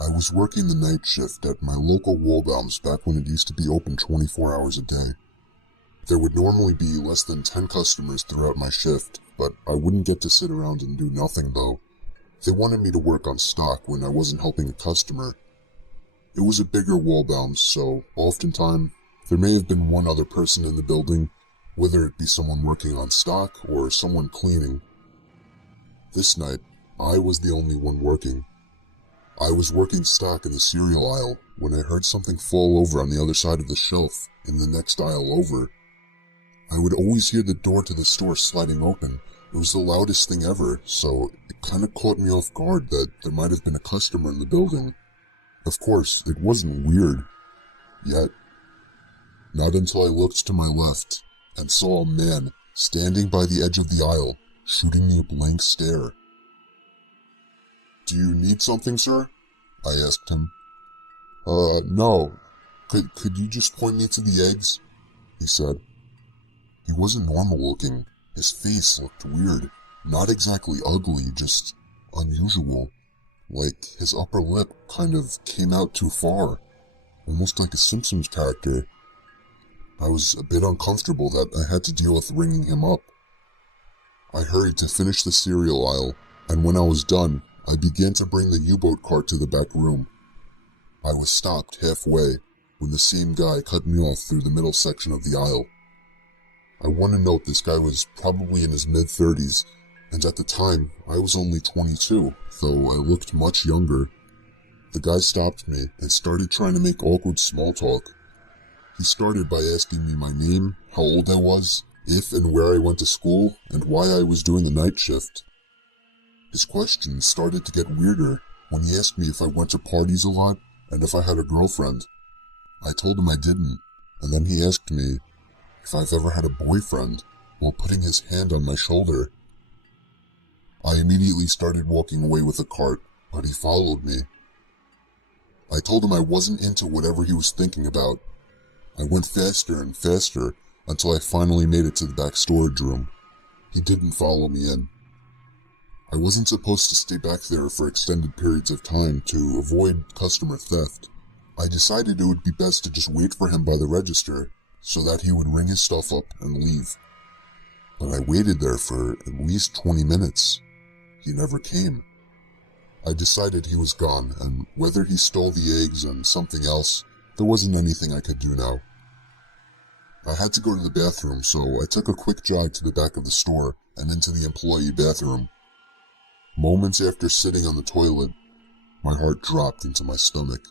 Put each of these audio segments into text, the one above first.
I was working the night shift at my local Waldbaum's back when it used to be open 24 hours a day. There would normally be less than 10 customers throughout my shift, but I wouldn't get to sit around and do nothing though. They wanted me to work on stock when I wasn't helping a customer. It was a bigger Waldbaum's, so oftentimes there may have been one other person in the building, whether it be someone working on stock or someone cleaning. This night, I was the only one working. I was working stock in the cereal aisle when I heard something fall over on the other side of the shelf in the next aisle over. I would always hear the door to the store sliding open. It was the loudest thing ever, so it kind of caught me off guard that there might have been a customer in the building. Of course, it wasn't weird. Yet. Not until I looked to my left and saw a man standing by the edge of the aisle, shooting me a blank stare. "Do you need something, sir?" I asked him. No. Could you just point me to the eggs?" he said. He wasn't normal looking. His face looked weird. Not exactly ugly, just unusual. Like his upper lip kind of came out too far. Almost like a Simpsons character. I was a bit uncomfortable that I had to deal with ringing him up. I hurried to finish the cereal aisle, and when I was done, I began to bring the U-boat cart to the back room. I was stopped halfway when the same guy cut me off through the middle section of the aisle. I want to note this guy was probably in his mid-30s, and at the time, I was only 22, though I looked much younger. The guy stopped me and started trying to make awkward small talk. He started by asking me my name, how old I was, if and where I went to school, and why I was doing the night shift. His questions started to get weirder when he asked me if I went to parties a lot and if I had a girlfriend. I told him I didn't, and then he asked me if I've ever had a boyfriend while putting his hand on my shoulder. I immediately started walking away with the cart, but he followed me. I told him I wasn't into whatever he was thinking about. I went faster and faster until I finally made it to the back storage room. He didn't follow me in. I wasn't supposed to stay back there for extended periods of time to avoid customer theft. I decided it would be best to just wait for him by the register so that he would ring his stuff up and leave. But I waited there for at least 20 minutes. He never came. I decided he was gone, and whether he stole the eggs and something else, there wasn't anything I could do now. I had to go to the bathroom, so I took a quick jog to the back of the store and into the employee bathroom. Moments after sitting on the toilet, my heart dropped into my stomach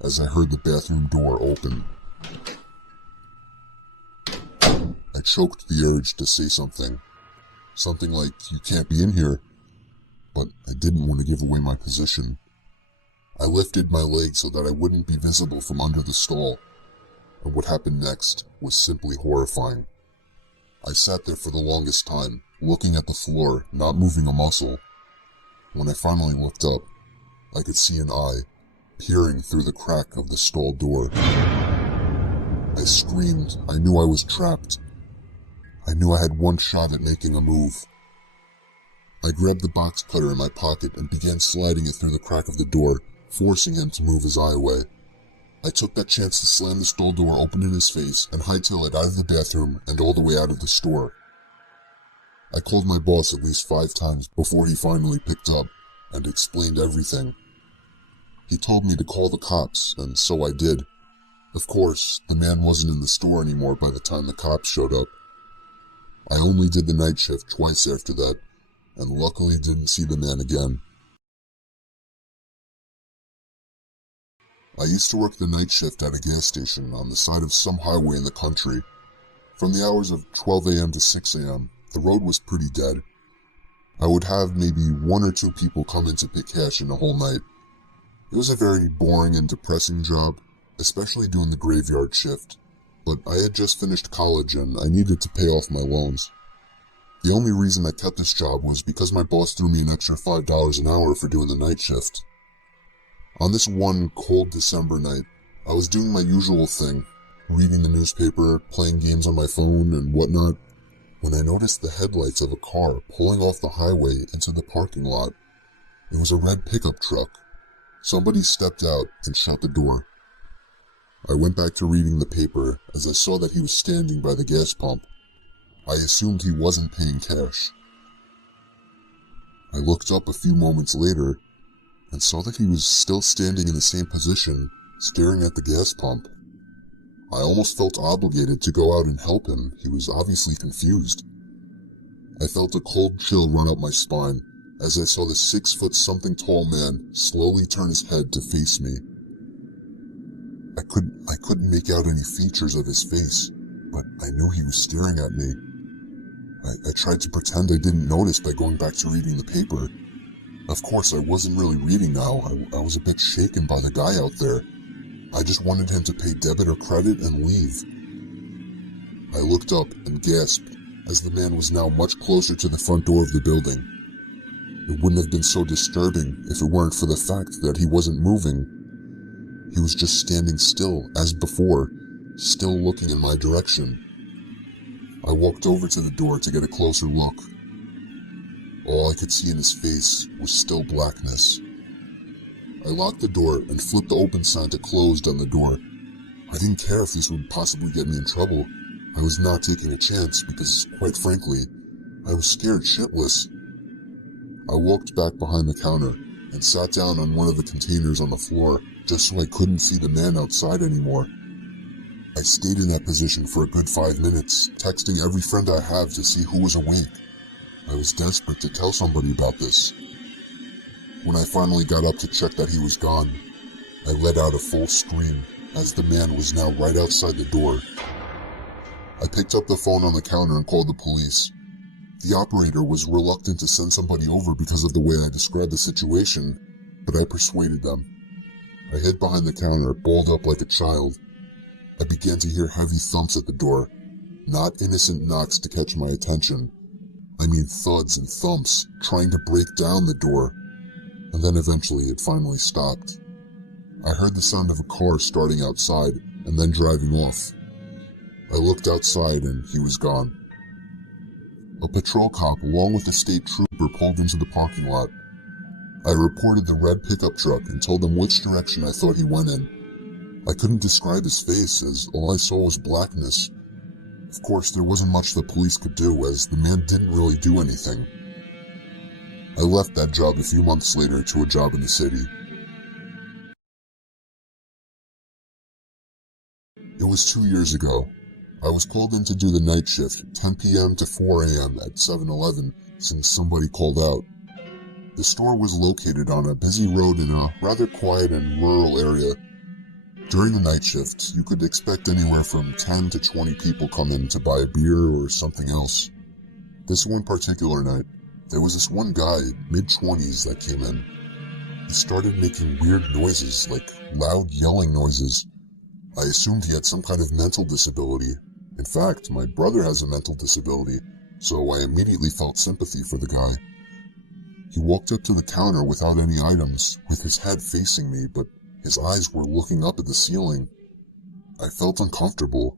as I heard the bathroom door open. I choked the urge to say something. Something like, "You can't be in here." But I didn't want to give away my position. I lifted my leg so that I wouldn't be visible from under the stall. And what happened next was simply horrifying. I sat there for the longest time, looking at the floor, not moving a muscle. When I finally looked up, I could see an eye peering through the crack of the stall door. I screamed. I knew I was trapped. I knew I had one shot at making a move. I grabbed the box cutter in my pocket and began sliding it through the crack of the door, forcing him to move his eye away. I took that chance to slam the stall door open in his face and hightail it out of the bathroom and all the way out of the store. I called my boss at least 5 times before he finally picked up and explained everything. He told me to call the cops, and so I did. Of course, the man wasn't in the store anymore by the time the cops showed up. I only did the night shift twice after that, and luckily didn't see the man again. I used to work the night shift at a gas station on the side of some highway in the country. From the hours of 12 a.m. to 6 a.m., the road was pretty dead. I would have maybe 1 or 2 people come in to pick cash in a whole night. It was a very boring and depressing job, especially doing the graveyard shift, but I had just finished college and I needed to pay off my loans. The only reason I kept this job was because my boss threw me an extra $5 an hour for doing the night shift. On this one cold December night, I was doing my usual thing, reading the newspaper, playing games on my phone, and whatnot, when I noticed the headlights of a car pulling off the highway into the parking lot. It was a red pickup truck. Somebody stepped out and shut the door. I went back to reading the paper as I saw that he was standing by the gas pump. I assumed he wasn't paying cash. I looked up a few moments later and saw that he was still standing in the same position, staring at the gas pump. I almost felt obligated to go out and help him. He was obviously confused. I felt a cold chill run up my spine as I saw the 6-foot-something tall man slowly turn his head to face me. I couldn't make out any features of his face, but I knew he was staring at me. I tried to pretend I didn't notice by going back to reading the paper. Of course, I wasn't really reading now. I was a bit shaken by the guy out there. I just wanted him to pay debit or credit and leave. I looked up and gasped as the man was now much closer to the front door of the building. It wouldn't have been so disturbing if it weren't for the fact that he wasn't moving. He was just standing still, as before, still looking in my direction. I walked over to the door to get a closer look. All I could see in his face was still blackness. I locked the door and flipped the open sign to closed on the door. I didn't care if this would possibly get me in trouble. I was not taking a chance because, quite frankly, I was scared shitless. I walked back behind the counter and sat down on one of the containers on the floor just so I couldn't see the man outside anymore. I stayed in that position for a good 5 minutes, texting every friend I have to see who was awake. I was desperate to tell somebody about this. When I finally got up to check that he was gone, I let out a full scream as the man was now right outside the door. I picked up the phone on the counter and called the police. The operator was reluctant to send somebody over because of the way I described the situation, but I persuaded them. I hid behind the counter, balled up like a child. I began to hear heavy thumps at the door, not innocent knocks to catch my attention. I mean thuds and thumps, trying to break down the door, and then eventually it finally stopped. I heard the sound of a car starting outside and then driving off. I looked outside and he was gone. A patrol cop along with a state trooper pulled into the parking lot. I reported the red pickup truck and told them which direction I thought he went in. I couldn't describe his face as all I saw was blackness. Of course, there wasn't much the police could do as the man didn't really do anything. I left that job a few months later to a job in the city. It was 2 years ago. I was called in to do the night shift, 10 p.m. to 4 a.m. at 7-Eleven, since somebody called out. The store was located on a busy road in a rather quiet and rural area. During the night shift, you could expect anywhere from 10 to 20 people come in to buy a beer or something else. This one particular night, there was this one guy, mid-20s, that came in. He started making weird noises, like loud yelling noises. I assumed he had some kind of mental disability. In fact, my brother has a mental disability, so I immediately felt sympathy for the guy. He walked up to the counter without any items, with his head facing me, but his eyes were looking up at the ceiling. I felt uncomfortable.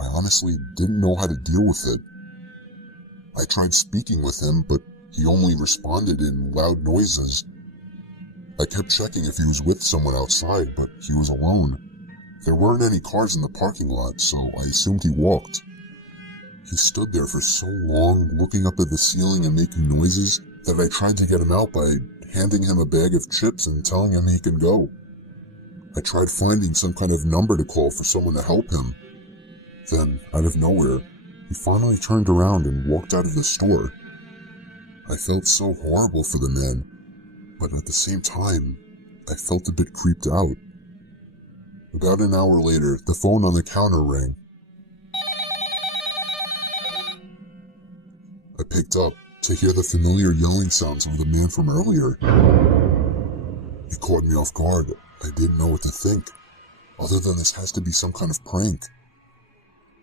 I honestly didn't know how to deal with it. I tried speaking with him, but he only responded in loud noises. I kept checking if he was with someone outside, but he was alone. There weren't any cars in the parking lot, so I assumed he walked. He stood there for so long, looking up at the ceiling and making noises, that I tried to get him out by handing him a bag of chips and telling him he can go. I tried finding some kind of number to call for someone to help him. Then, out of nowhere, he finally turned around and walked out of the store. I felt so horrible for the man, but at the same time, I felt a bit creeped out. About an hour later, the phone on the counter rang. I picked up to hear the familiar yelling sounds of the man from earlier. It caught me off guard. I didn't know what to think, other than this has to be some kind of prank.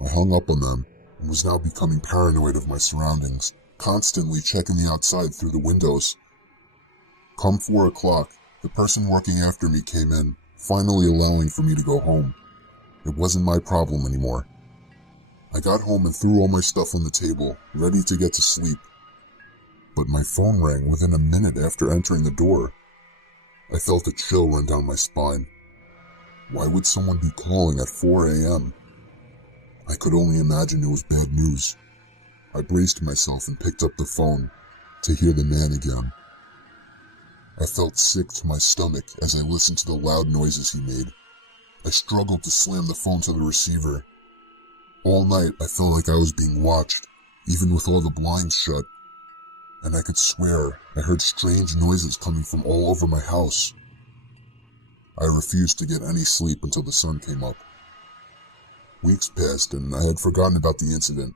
I hung up on them and was now becoming paranoid of my surroundings, constantly checking the outside through the windows. Come 4 o'clock, the person working after me came in, finally allowing for me to go home. It wasn't my problem anymore. I got home and threw all my stuff on the table, ready to get to sleep. But my phone rang within a minute after entering the door. I felt a chill run down my spine. Why would someone be calling at 4 a.m.? I could only imagine it was bad news. I braced myself and picked up the phone to hear the man again. I felt sick to my stomach as I listened to the loud noises he made. I struggled to slam the phone to the receiver. All night I felt like I was being watched, even with all the blinds shut. And I could swear I heard strange noises coming from all over my house. I refused to get any sleep until the sun came up. Weeks passed and I had forgotten about the incident,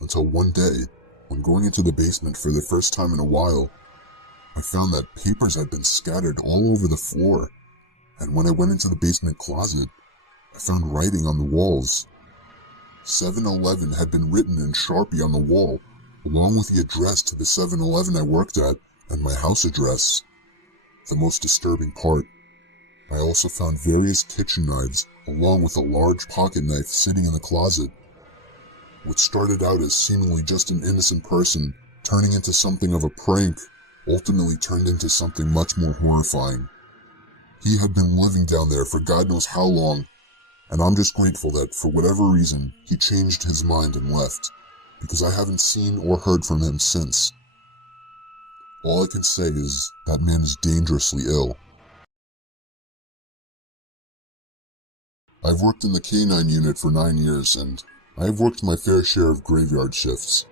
until one day, when going into the basement for the first time in a while, I found that papers had been scattered all over the floor, and when I went into the basement closet, I found writing on the walls. 7-Eleven had been written in Sharpie on the wall, along with the address to the 7-Eleven I worked at and my house address. The most disturbing part, I also found various kitchen knives along with a large pocket knife sitting in the closet. What started out as seemingly just an innocent person turning into something of a prank ultimately turned into something much more horrifying. He had been living down there for God knows how long, and I'm just grateful that for whatever reason he changed his mind and left, because I haven't seen or heard from him since. All I can say is that man is dangerously ill. I've worked in the K-9 unit for 9 years, and I've worked my fair share of graveyard shifts.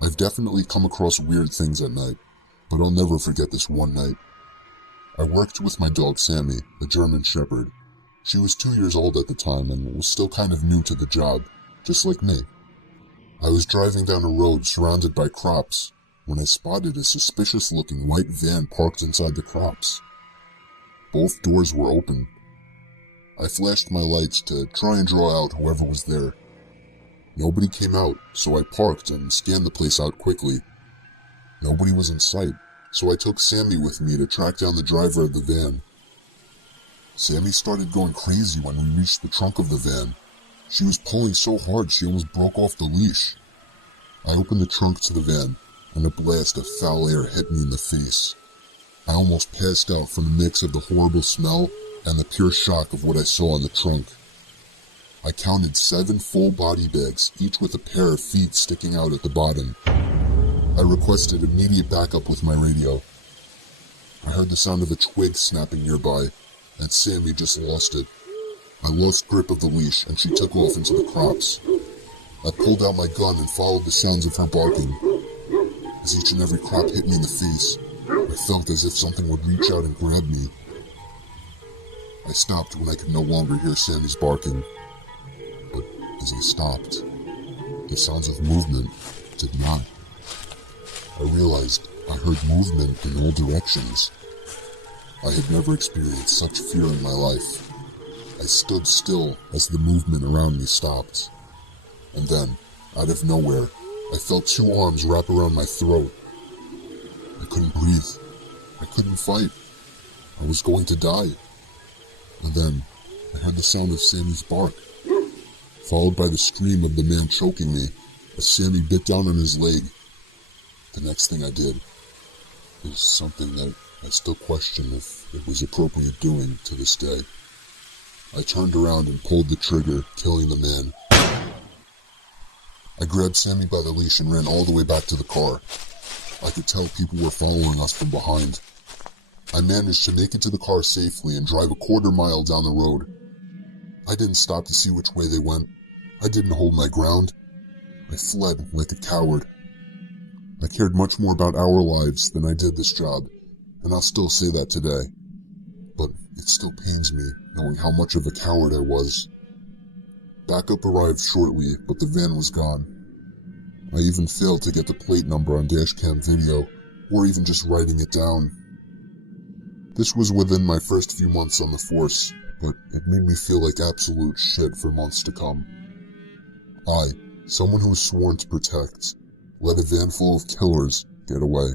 I've definitely come across weird things at night, but I'll never forget this one night. I worked with my dog Sammy, a German Shepherd. She was 2 years old at the time and was still kind of new to the job, just like me. I was driving down a road surrounded by crops when I spotted a suspicious-looking white van parked inside the crops. Both doors were open. I flashed my lights to try and draw out whoever was there. Nobody came out, so I parked and scanned the place out quickly. Nobody was in sight, so I took Sammy with me to track down the driver of the van. Sammy started going crazy when we reached the trunk of the van. She was pulling so hard she almost broke off the leash. I opened the trunk to the van, and a blast of foul air hit me in the face. I almost passed out from the mix of the horrible smell and the pure shock of what I saw in the trunk. I counted 7 full body bags, each with a pair of feet sticking out at the bottom. I requested immediate backup with my radio. I heard the sound of a twig snapping nearby, and Sammy just lost it. I lost grip of the leash, and she took off into the crops. I pulled out my gun and followed the sounds of her barking. As each and every crop hit me in the face, I felt as if something would reach out and grab me. I stopped when I could no longer hear Sammy's barking. But as I stopped, the sounds of movement did not. I realized I heard movement in all directions. I had never experienced such fear in my life. I stood still as the movement around me stopped. And then, out of nowhere, I felt 2 arms wrap around my throat. I couldn't breathe. I couldn't fight. I was going to die. And then, I heard the sound of Sammy's bark, followed by the scream of the man choking me as Sammy bit down on his leg. The next thing I did is something that I still question if it was appropriate doing to this day. I turned around and pulled the trigger, killing the man. I grabbed Sammy by the leash and ran all the way back to the car. I could tell people were following us from behind. I managed to make it to the car safely and drive a 1/4 mile down the road. I didn't stop to see which way they went. I didn't hold my ground. I fled like a coward. I cared much more about our lives than I did this job, and I'll still say that today. But it still pains me knowing how much of a coward I was. Backup arrived shortly, but the van was gone. I even failed to get the plate number on dashcam video, or even just writing it down. This was within my first few months on the force, but it made me feel like absolute shit for months to come. I, someone who was sworn to protect, let a van full of killers get away.